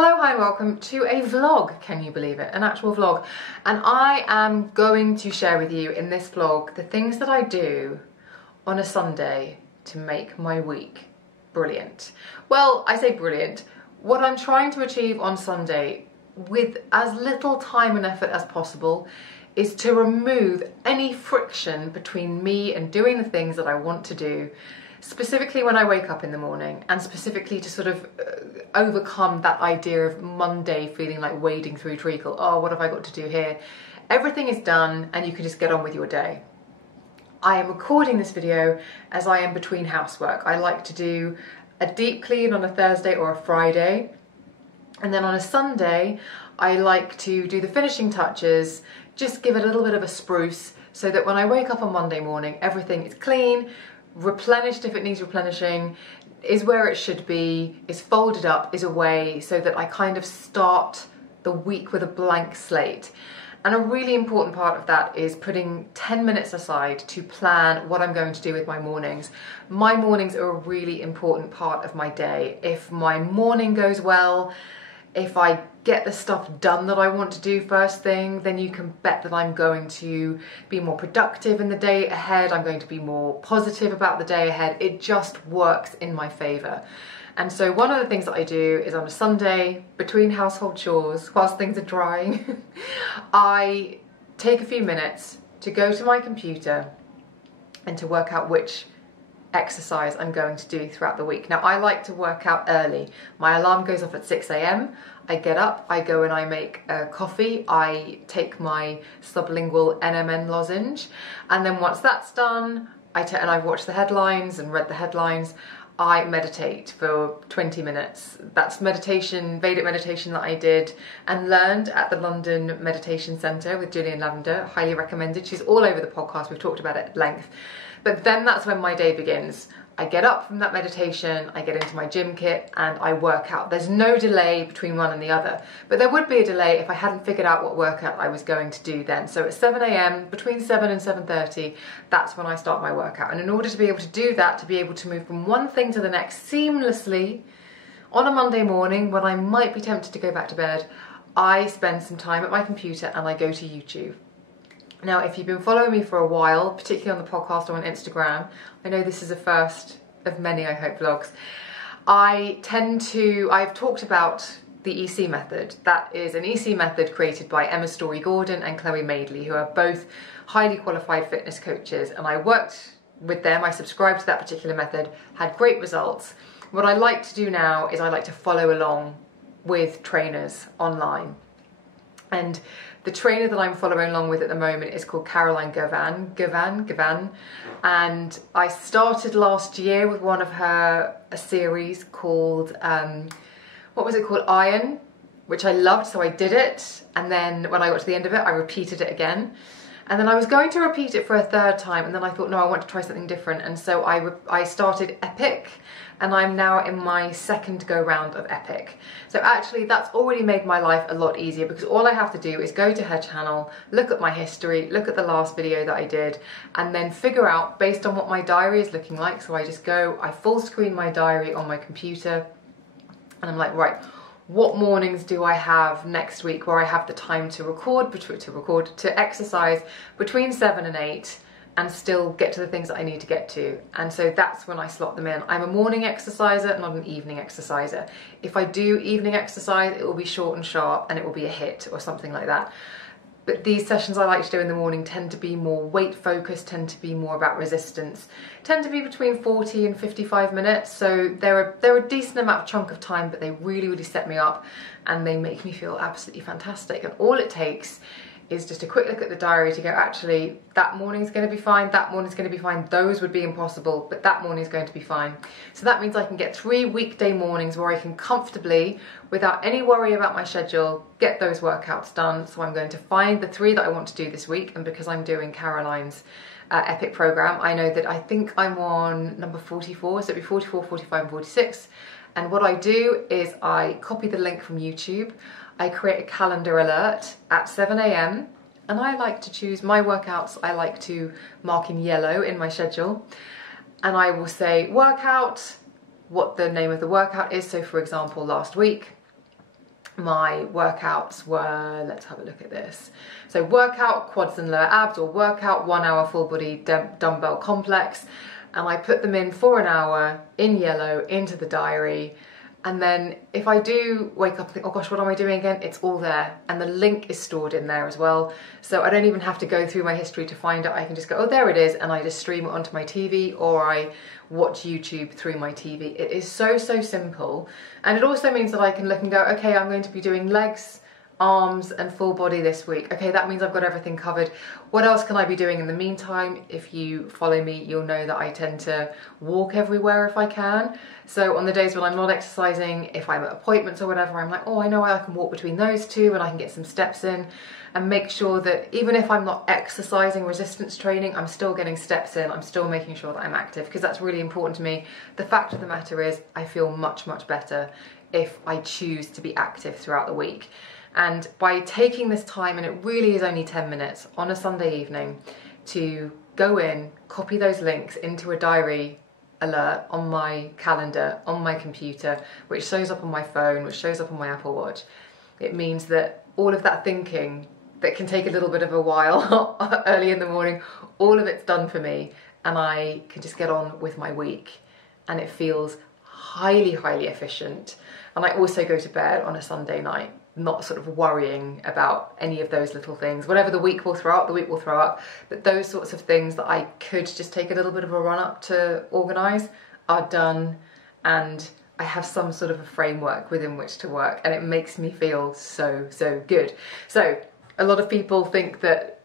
Hello, hi and welcome to a vlog, can you believe it, an actual vlog. And I am going to share with you in this vlog the things that I do on a Sunday to make my week brilliant. Well, I say brilliant. What I'm trying to achieve on Sunday with as little time and effort as possible is to remove any friction between me and doing the things that I want to do, specifically when I wake up in the morning, and specifically to sort of overcome that idea of Monday feeling like wading through treacle. Oh, what have I got to do here? Everything is done and you can just get on with your day. I am recording this video as I am between housework. I like to do a deep clean on a Thursday or a Friday, and then on a Sunday I like to do the finishing touches, just give it a little bit of a spruce so that when I wake up on Monday morning everything is clean, replenished if it needs replenishing, is where it should be, is folded up, is away, so that I kind of start the week with a blank slate. And a really important part of that is putting 10 minutes aside to plan what I'm going to do with my mornings. My mornings are a really important part of my day. If my morning goes well, if I get the stuff done that I want to do first thing, then you can bet that I'm going to be more productive in the day ahead. I'm going to be more positive about the day ahead. It just works in my favour. And so one of the things that I do is on a Sunday, between household chores, whilst things are drying, I take a few minutes to go to my computer and to work out which exercise I'm going to do throughout the week. Now, I like to work out early. My alarm goes off at 6 a.m. I get up, I go and I make a coffee, I take my sublingual NMN lozenge, and then once that's done, and I've watched the headlines and read the headlines, I meditate for 20 minutes. That's meditation, Vedic meditation that I did and learned at the London Meditation Centre with Gillian Lavender. Highly recommended. She's all over the podcast. We've talked about it at length. But then that's when my day begins. I get up from that meditation, I get into my gym kit and I work out. There's no delay between one and the other, but there would be a delay if I hadn't figured out what workout I was going to do then. So at 7 a.m, between 7 and 7:30, that's when I start my workout. And in order to be able to do that, to be able to move from one thing to the next seamlessly on a Monday morning when I might be tempted to go back to bed, I spend some time at my computer and I go to YouTube. Now, if you've been following me for a while, particularly on the podcast or on Instagram, I know this is a first of many, I hope, vlogs. I've talked about the EC method. That is an EC method created by Emma Story-Gordon and Chloe Madeley, who are both highly qualified fitness coaches. And I worked with them, I subscribed to that particular method, had great results. What I like to do now is I like to follow along with trainers online. And the trainer that I'm following along with at the moment is called Girvan. And I started last year with one of her, a series called, what was it called? Iron, which I loved, so I did it. And then when I got to the end of it, I repeated it again. And then I was going to repeat it for a third time, and then I thought, no, I want to try something different. And so I started EPIC, and I'm now in my second go round of EPIC. So actually that's already made my life a lot easier, because all I have to do is go to her channel, look at my history, look at the last video that I did, and then figure out based on what my diary is looking like. So I just go, I full screen my diary on my computer, and I'm like, right, what mornings do I have next week where I have the time to exercise between 7 and 8 and still get to the things that I need to get to. And so that's when I slot them in. I'm a morning exerciser, not an evening exerciser. If I do evening exercise, it will be short and sharp and it will be a hit or something like that. But these sessions I like to do in the morning tend to be more weight focused, tend to be more about resistance, tend to be between 40 and 55 minutes. So they're a decent amount of chunk of time, but they really, really set me up and they make me feel absolutely fantastic. And all it takes is just a quick look at the diary to go, actually, that morning's going to be fine, that morning's going to be fine. Those would be impossible, but that morning's going to be fine. So that means I can get 3 weekday mornings where I can comfortably, without any worry about my schedule, get those workouts done. So I'm going to find the 3 that I want to do this week, and because I'm doing Caroline's EPIC program, I know that I think I'm on number 44, so it'll be 44, 45 and 46. And what I do is I copy the link from YouTube, I create a calendar alert at 7 a.m. and I like to choose my workouts. I like to mark in yellow in my schedule, and I will say workout, what the name of the workout is. So for example, last week my workouts were, let's have a look at this. So workout quads and lower abs, or workout 1 hour full body dumbbell complex. And I put them in for an hour in yellow into the diary. And then if I do wake up and think, oh gosh, what am I doing again? It's all there. And the link is stored in there as well. So I don't even have to go through my history to find it. I can just go, oh, there it is. And I just stream it onto my TV, or I watch YouTube through my TV. It is so, so simple. And it also means that I can look and go, okay, I'm going to be doing legs, arms and full body this week. Okay, that means I've got everything covered. What else can I be doing in the meantime? If you follow me, you'll know that I tend to walk everywhere if I can. So on the days when I'm not exercising, if I'm at appointments or whatever, I'm like, oh, I know I can walk between those two and I can get some steps in, and make sure that even if I'm not exercising resistance training, I'm still getting steps in. I'm still making sure that I'm active, because that's really important to me. The fact of the matter is I feel much, much better if I choose to be active throughout the week. And by taking this time, and it really is only 10 minutes on a Sunday evening, to go in, copy those links into a diary alert on my calendar, on my computer, which shows up on my phone, which shows up on my Apple Watch, it means that all of that thinking that can take a little bit of a while early in the morning, all of it's done for me, and I can just get on with my week, and it feels highly, highly efficient. And I also go to bed on a Sunday night not sort of worrying about any of those little things. Whatever the week will throw up, the week will throw up. But those sorts of things that I could just take a little bit of a run up to organise are done, and I have some sort of a framework within which to work, and it makes me feel so, so good. So a lot of people think that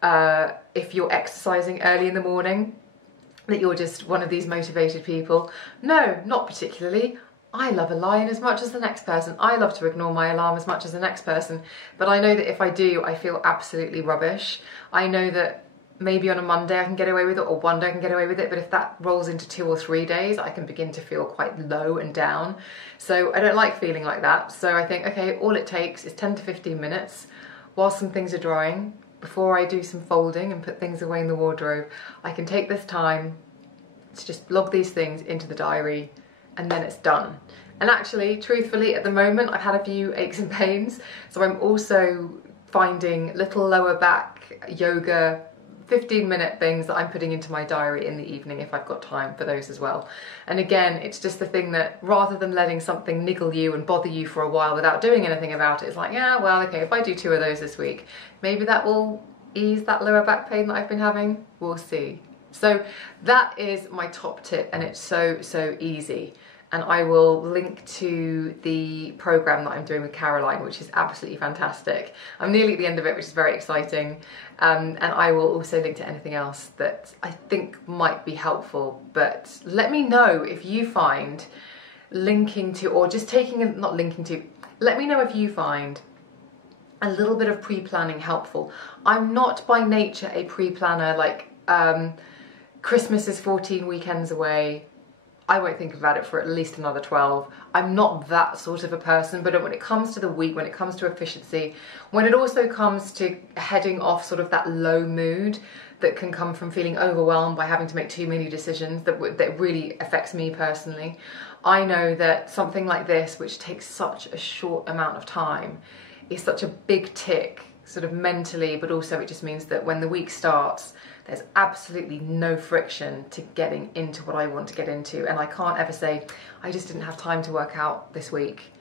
if you're exercising early in the morning, that you're just one of these motivated people. No, not particularly. I love a lion as much as the next person. I love to ignore my alarm as much as the next person. But I know that if I do, I feel absolutely rubbish. I know that maybe on a Monday I can get away with it, or one day I can get away with it. But if that rolls into 2 or 3 days, I can begin to feel quite low and down. So I don't like feeling like that. So I think, okay, all it takes is 10 to 15 minutes while some things are drying, before I do some folding and put things away in the wardrobe. I can take this time to just log these things into the diary, and then it's done. And actually, truthfully, at the moment, I've had a few aches and pains, so I'm also finding little lower back yoga 15-minute things that I'm putting into my diary in the evening if I've got time for those as well. And again, it's just the thing that rather than letting something niggle you and bother you for a while without doing anything about it, it's like, yeah, well, okay, if I do 2 of those this week, maybe that will ease that lower back pain that I've been having. We'll see. So that is my top tip, and it's so, so easy. And I will link to the program that I'm doing with Caroline, which is absolutely fantastic. I'm nearly at the end of it, which is very exciting. And I will also link to anything else that I think might be helpful. But let me know if you find linking to, or just taking, not linking to, let me know if you find a little bit of pre-planning helpful. I'm not by nature a pre-planner, like Christmas is 14 weekends away. I won't think about it for at least another 12. I'm not that sort of a person, but when it comes to the week, when it comes to efficiency, when it also comes to heading off sort of that low mood that can come from feeling overwhelmed by having to make too many decisions, that really affects me personally, I know that something like this, which takes such a short amount of time, is such a big tick, sort of mentally, but also it just means that when the week starts, there's absolutely no friction to getting into what I want to get into. And I can't ever say, I just didn't have time to work out this week.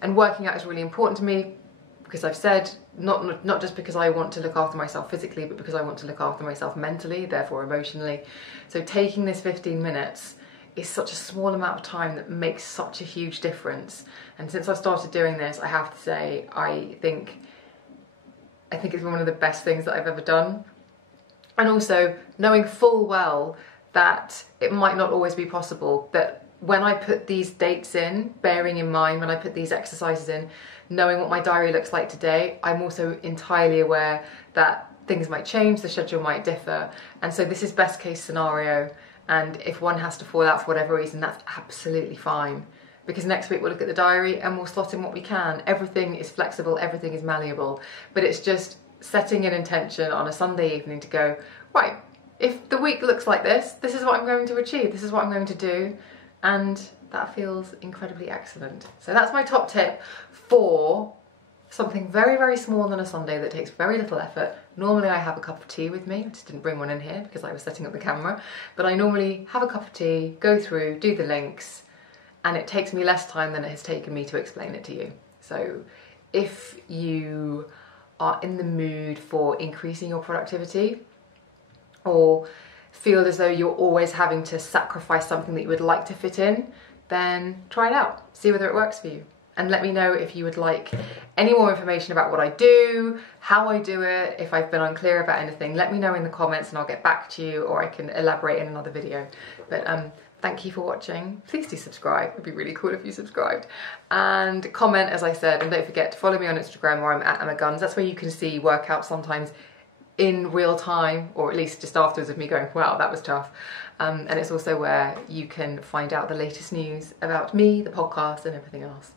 And working out is really important to me, because I've said, not just because I want to look after myself physically, but because I want to look after myself mentally, therefore emotionally. So taking this 15 minutes is such a small amount of time that makes such a huge difference. And since I've started doing this, I have to say, I think it's one of the best things that I've ever done. And also knowing full well that it might not always be possible, that when I put these dates in, bearing in mind when I put these exercises in, knowing what my diary looks like today, I'm also entirely aware that things might change, the schedule might differ. And so this is best case scenario. And if one has to fall out for whatever reason, that's absolutely fine. Because next week we'll look at the diary and we'll slot in what we can. Everything is flexible, everything is malleable, but it's just setting an intention on a Sunday evening to go, right, if the week looks like this, this is what I'm going to achieve, this is what I'm going to do, and that feels incredibly excellent. So that's my top tip for something very, very small on a Sunday that takes very little effort. Normally I have a cup of tea with me. I just didn't bring one in here because I was setting up the camera. But I normally have a cup of tea, go through, do the links, and it takes me less time than it has taken me to explain it to you. So if you are in the mood for increasing your productivity, or feel as though you're always having to sacrifice something that you would like to fit in, then try it out, see whether it works for you. And let me know if you would like any more information about what I do, how I do it. If I've been unclear about anything, let me know in the comments and I'll get back to you, or I can elaborate in another video. But thank you for watching. Please do subscribe. It'd be really cool if you subscribed. And comment, as I said, and don't forget to follow me on Instagram, where I'm at Emma Guns. That's where you can see workouts sometimes in real time, or at least just afterwards of me going, wow, that was tough. And it's also where you can find out the latest news about me, the podcast, and everything else.